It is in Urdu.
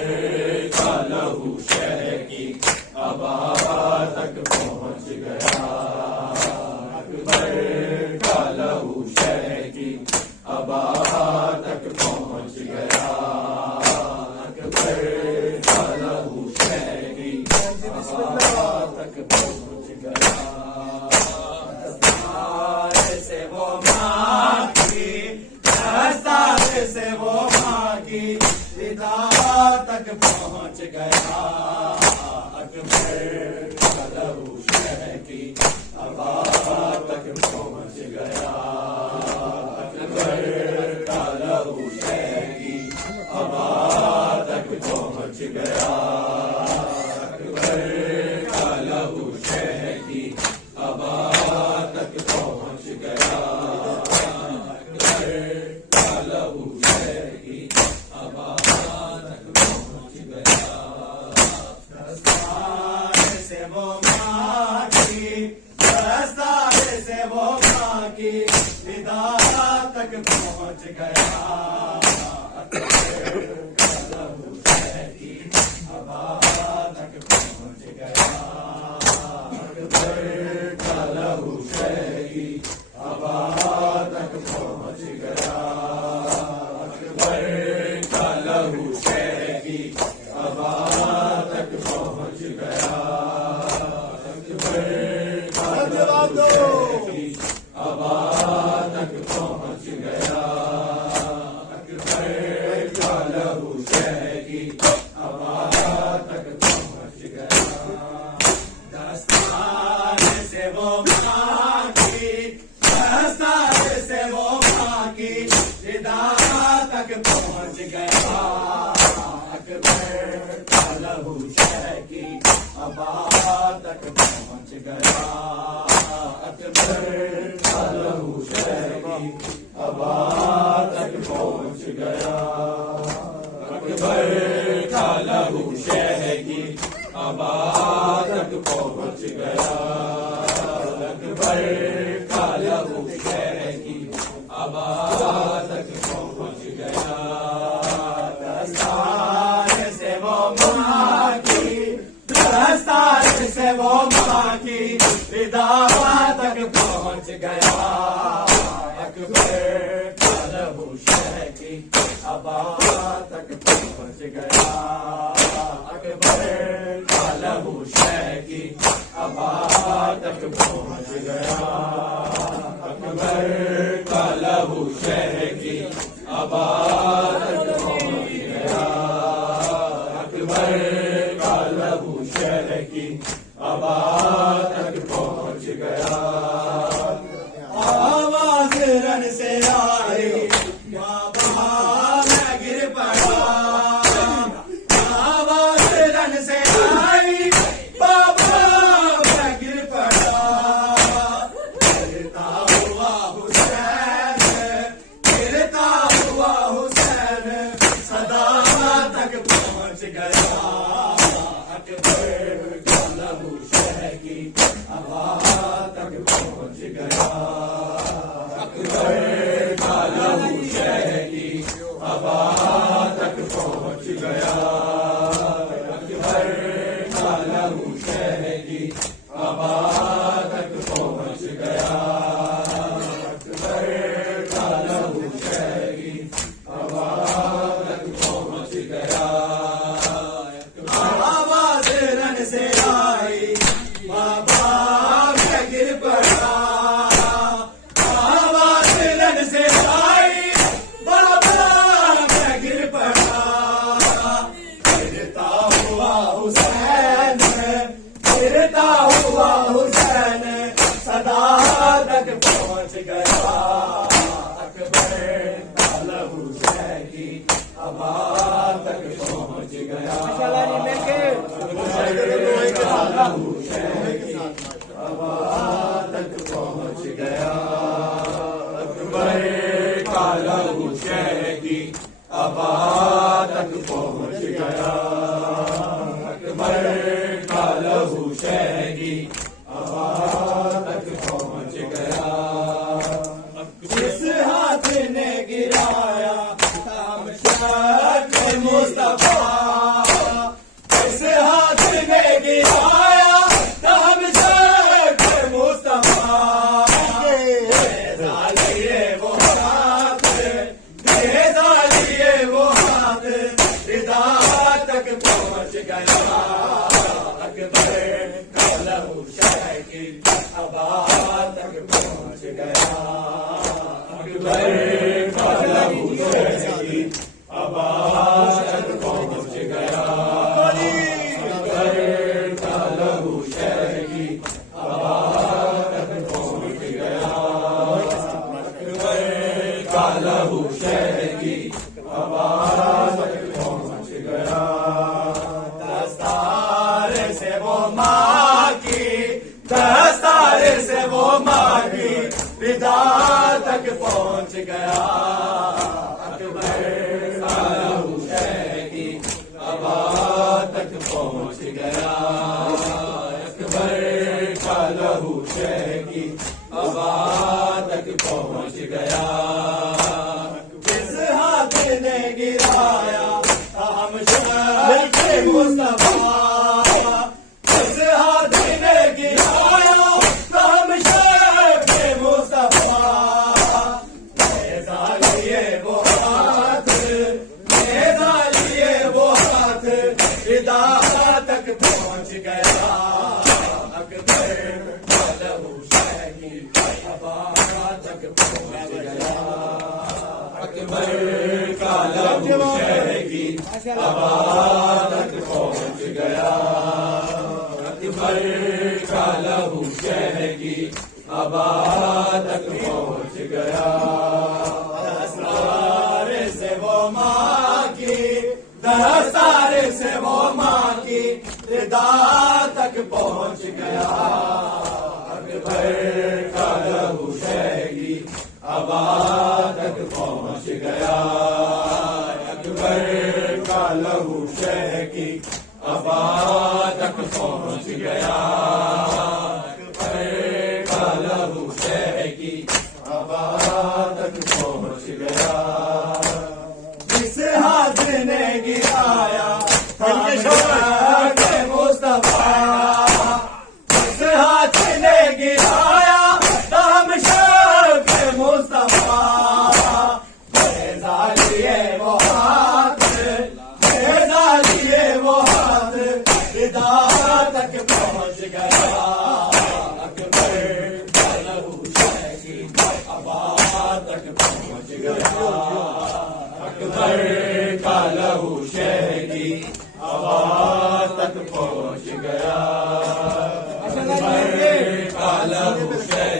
اکبر کا لہو شہ کی ابا تک پہنچ گیا، اکبر کا لہو شہ کی ابا تک پہنچ گیا، اکبر کا لہو شہ کی ابا تک پہنچ گیا، سے وہ ماں کی دستار سے وہ ماں کی رضا تک پہنچ گیا، اکبر کا لہو شہ کی ابا تک پہنچ گیا، اکبر کا لہو شہ کی ابا تک پہنچ گیا، اکبر کا لہو شہ کی ابا تک پہنچ گیا، اکبر کا لہو شہ کی ابا تک پہنچ گیا، دستار سے وہ ماں کی دستار سے وہ ماں کی رضا تک پہنچ گیا، اکبر کا لہو شہ کی ابا تک پہنچ گیا، اکبر کا لہو شہ کی ابا تک پہنچ گیا، اکبر کا لہو شہ کی ابا تک پہنچ گیا، اکبر کا لہو شہ کی ابا تک پہنچ گیا، اکبر کا لہو شہ کی ابا تک پہنچ گیا، دستار سے وہ ماں کی دستار سے وہ ماں کی رضا تک پہنچ گیا، اکبر کا لہو شہ کی ابا تک پہنچ گیا، اکبر کا لہو شہ کی ابا تک پہنچ گیا، اکبر کا لہو شہ کی ابا تک پہنچ گیا، اکبر کا لہو شہ کی ابا تک پہنچ گیا، دستار سے وہ ماں کی دستار سے وہ ماں کی رضا تک پہنچ گیا، اکبر کا لہو شہ کی ابا تک پہنچ گیا، اکبر کا لہو شہ کی ابا تک پہنچ گیا، اکبر کا لہو شہ کی ابا تک پہنچ گیا، اکبر کا لہو شہ کی ابا تک پہنچ گیا، آواز رن سے آئی بابا میں گر پڑا، آواز رن سے آئی بابا میں گر پڑا، گرتا ہوا حسین گرتا ہوا حسین صدا تک پہنچ گیا، اکبر کا لہو شہ کی ابا تک پہنچ گیا، اکبر کا لہو شہ کی ابا تک پہنچ گیا، اکبر کا لہو شہ کی ابا تک پہنچ گیا، اکبر کا لہو شہ کی ابا تک پہنچ گیا، آواز رن سے آئی بابا میں گر پڑا، آواز رن سے آئی بابا میں گر پڑا، گرتا ہوا حسین گرتا ہوا حسین صدا تک پہنچ گیا، اکبر کا لہو شہ کی ابا تک پہنچ گیا، اکبر کا لہو شہ کی ابا تک پہنچ گیا، اکبر کا لہو شہ کی ابا تک پہنچ گیا، اکبر کا لہو شہ کی ابا تک پہنچ گیا، جس ہاتھ نے گرایا مصطفیٰ پہنچ گیا اکبر کا لہو شہ کی ابا تک پہنچ گیا اکبر کا لہو شہ کی ابا تک پہنچ گیا اکبر کا لہو شہ کی ابا تک پہنچ گیا اکبر کا لہو شہ کی ابا تک پہنچ گیا دستار سے وہ ماں کی دستار سے وہ ماں کی رضا تک پہنچ گیا اکبر کا لہو شہ کی ابا تک پہنچ گیا اکبر کا لہو شہ کی ابا تک پہنچ گیا جس ہاتھ نے گرایا ہم شہر کے مصطفیٰ جس ہاتھ نے گرایا ہم شہر کے مصطفیٰ نیزا لیے وہ ہاتھ نیزا لیے وہ ہاتھ رضا تک پہنچ گیا اکبر کا لہو شہ کی ابا تک پہنچ گیا اکبر کا لہو شہ کی ابا تک پہنچ گیا اکبر کا لہو شہ کی ابا تک پہنچ گیا دستار سے وہ ماں کی دستار سے وہ ماں کی رضا تک پہنچ گیا اکبر کا لہو شہ کی ابا تک پہنچ گیا اکبر کا لہو شہ کی ابا تک پہنچ گیا اکبر کا لہو شہ کی ابا تک پہنچ گیا جس ہاتھ نے گرایا کے مصطفیٰ جس ہاتھ نے گرایا ہم شہر کے مصطفیٰ نیزا لیے وہ ہاتھ نیزا لیے وہ ہاتھ رضا تک پہنچ گیا اکبر کا لہو شہ کی ابا تک پہنچ گیا اکبر کا لہو شہ کی ابا تک پہنچ گیا اکبر کا لہو شہ